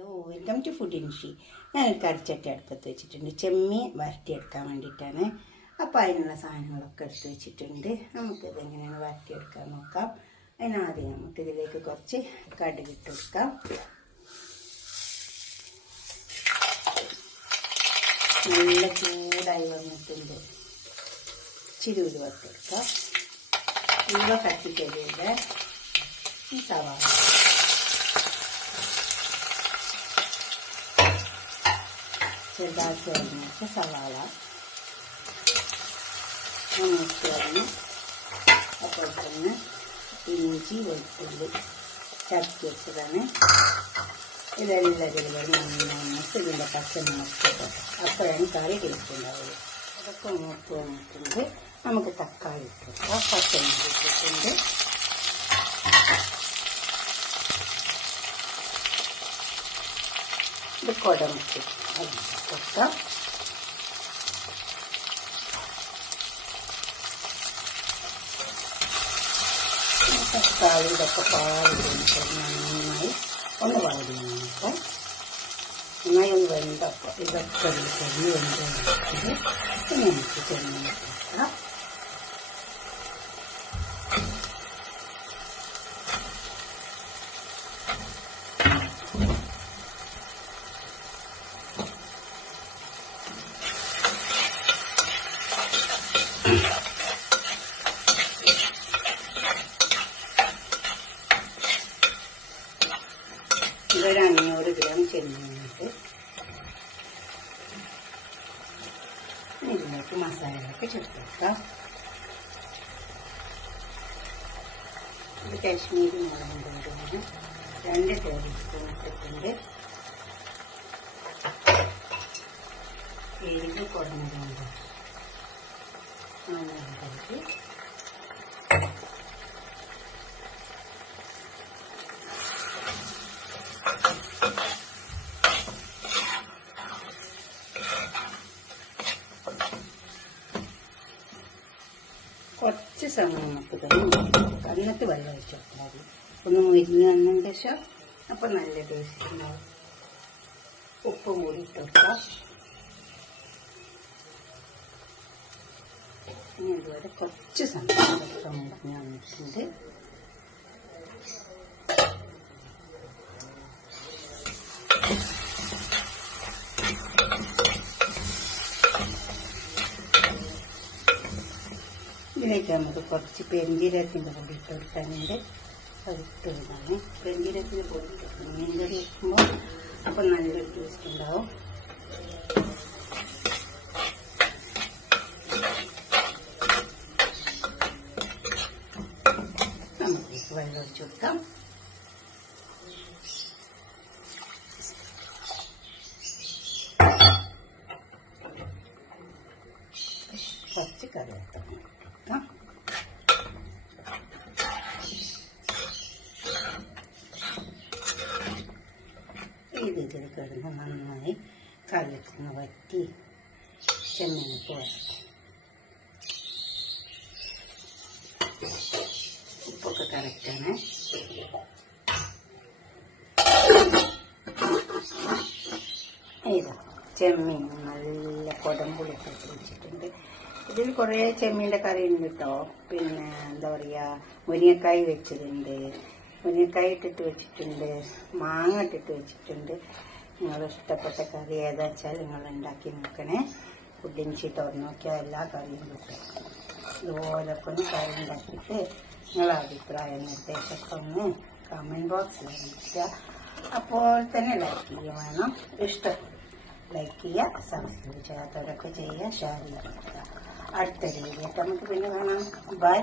Hello, welcome to food ഇൻഷി. ഞാനൊരു കറിച്ചട്ടി അടുപ്പത്ത് വെച്ചിട്ടുണ്ട്. ചെമ്മീൻ വരട്ടിയെടുക്കാൻ വേണ്ടിയിട്ടാണ്. അപ്പോൾ അതിനുള്ള സാധനങ്ങളൊക്കെ എടുത്ത് വെച്ചിട്ടുണ്ട്. നമുക്കിതെങ്ങനെയാണ് വരട്ടിയെടുക്കാൻ നോക്കാം. അതിനാദ്യം നമുക്കിതിലേക്ക് കുറച്ച് കടുക് ഇട്ട് കൊടുക്കാം. നല്ല ചൂടായി വന്നിട്ടുണ്ട്. ഇച്ചിരി ഉലുവ ഇട്ട് കൊടുക്കാം. ഉലുവ കത്തിക്കഴിയുടെ സവാള ചെറുതാക്കി അരിഞ്ഞിട്ട് സവാള നന്നായിട്ട് അരിഞ്ഞ് അപ്പോൾ തന്നെ ഇഞ്ചി വെളുത്തുള്ളി ചതച്ച് വെച്ചതാണ്. ഇതെല്ലാം നന്നായിട്ട് ഇതിൻ്റെ പച്ചമുളക് അപ്പോഴാണ് കറി ടേസ്റ്റ് ഉണ്ടാവുള്ളൂ. അതൊക്കെ മൂത്ത് വന്നിട്ടുണ്ട്. നമുക്ക് തക്കാളി ഇട്ടിട്ട് പച്ചമുളക് ഇട്ടിട്ടുണ്ട്. ഇത് കുടമുട്ടി കൊടുക്കാം. തക്കാളി ഇതൊക്കെ നന്നായി ഒന്ന് വാടി നോക്കാം. നന്നായി ഒന്ന് വെന്തപ്പോൾ ഇതൊക്കെ കരിഞ്ഞ് വെന്ത് നമുക്ക് ചെമ്മീൻ കൊടുക്കാം. ഇതൊരു 500 ഗ്രാം ചെമ്മീനുണ്ട്. ഇതിലേക്ക് മസാലകളൊക്കെ ചേർക്കാം. ഇത് കാശ്മീരി മുളകും പൊടിയാണ്. 2 ടേബിൾ സ്പൂൺ ഇട്ടിട്ടുണ്ട്. എരിവ് കുറഞ്ഞതുകൊണ്ട് കുറച്ച് സമയം നമുക്ക് എന്നിട്ട് വെള്ളം ഒഴിച്ച് കൊടുത്താൽ മതി. ഒന്ന് മുരിഞ്ഞ് വന്നതിന് ശേഷം അപ്പം നല്ല ടേസ്റ്റ് ഉണ്ടാവും. ഉപ്പും കൂടി ഇട്ട് കൊടുക്കാം. ഇനി ഇതുവരെ കുറച്ച് സമയം മുരിഞ്ഞ് വന്നിട്ടുണ്ട്. ഇതിലേക്ക് നമുക്ക് കുറച്ച് പെരുംജീരകത്തിൻ്റെ പൊടി ഇട്ട് കൊടുക്കാനുണ്ട്. അതിട്ട് കൊടുക്കാണ്. പെരുംജീരകത്തിൻ്റെ പൊടി ഇട്ട് മീൻ കറി വെക്കുമ്പോൾ അപ്പം നല്ലൊരു ടേസ്റ്റ് ഉണ്ടാവും. നമുക്ക് വെള്ളം ഒഴിച്ച് കൊടുക്കാം. കുറച്ച് കറിവേപ്പില കൊടുക്കാം. ഇതിൽ കിടന്ന് നന്നായി കറിയൊക്കെ വറ്റി ചെമ്മീൻ പോരട്ടെ. ഉപ്പൊക്കെ കറക്റ്റാണ്. ഇതാ ചെമ്മീൻ നല്ല കുടംപുളിയൊക്കെ വെച്ചിട്ടുണ്ട്. ഇതിൽ കുറേ ചെമ്മീൻ്റെ കറി ഉണ്ട് കേട്ടോ. പിന്നെ എന്താ പറയുക, മുരിങ്ങക്കായ് വെച്ചതുണ്ട്, മുരിങ്ങക്കായ് ഇട്ടിട്ട് വെച്ചിട്ടുണ്ട്, മാങ്ങ ഇട്ടിട്ട് വെച്ചിട്ടുണ്ട്. നിങ്ങൾ ഇഷ്ടപ്പെട്ട കറി ഏതാ വെച്ചാൽ നിങ്ങൾ ഉണ്ടാക്കി നോക്കണേ. ഫുഡ് ഇൻഷി തുറന്നു നോക്കിയാൽ എല്ലാ കറിയും കിട്ടും. ഇതുപോലൊക്കെ ഒന്ന് കറി ഉണ്ടാക്കിയിട്ട് നിങ്ങളെ അഭിപ്രായം നിർദ്ദേശമൊക്കെ ഒന്ന് കമൻറ്റ് ബോക്സിൽ അറിയിക്കുക. അപ്പോൾ തന്നെ ലൈക്ക് ചെയ്യുക വേണം. ഇഷ്ടം ലൈക്ക് ചെയ്യുക, സബ്സ്ക്രൈബ് ചെയ്യാത്തവരൊക്കെ ചെയ്യുക, ഷെയർ ചെയ്യുക. അടുത്ത വീഡിയോ നമുക്ക് പിന്നെ കാണാം. ബൈ.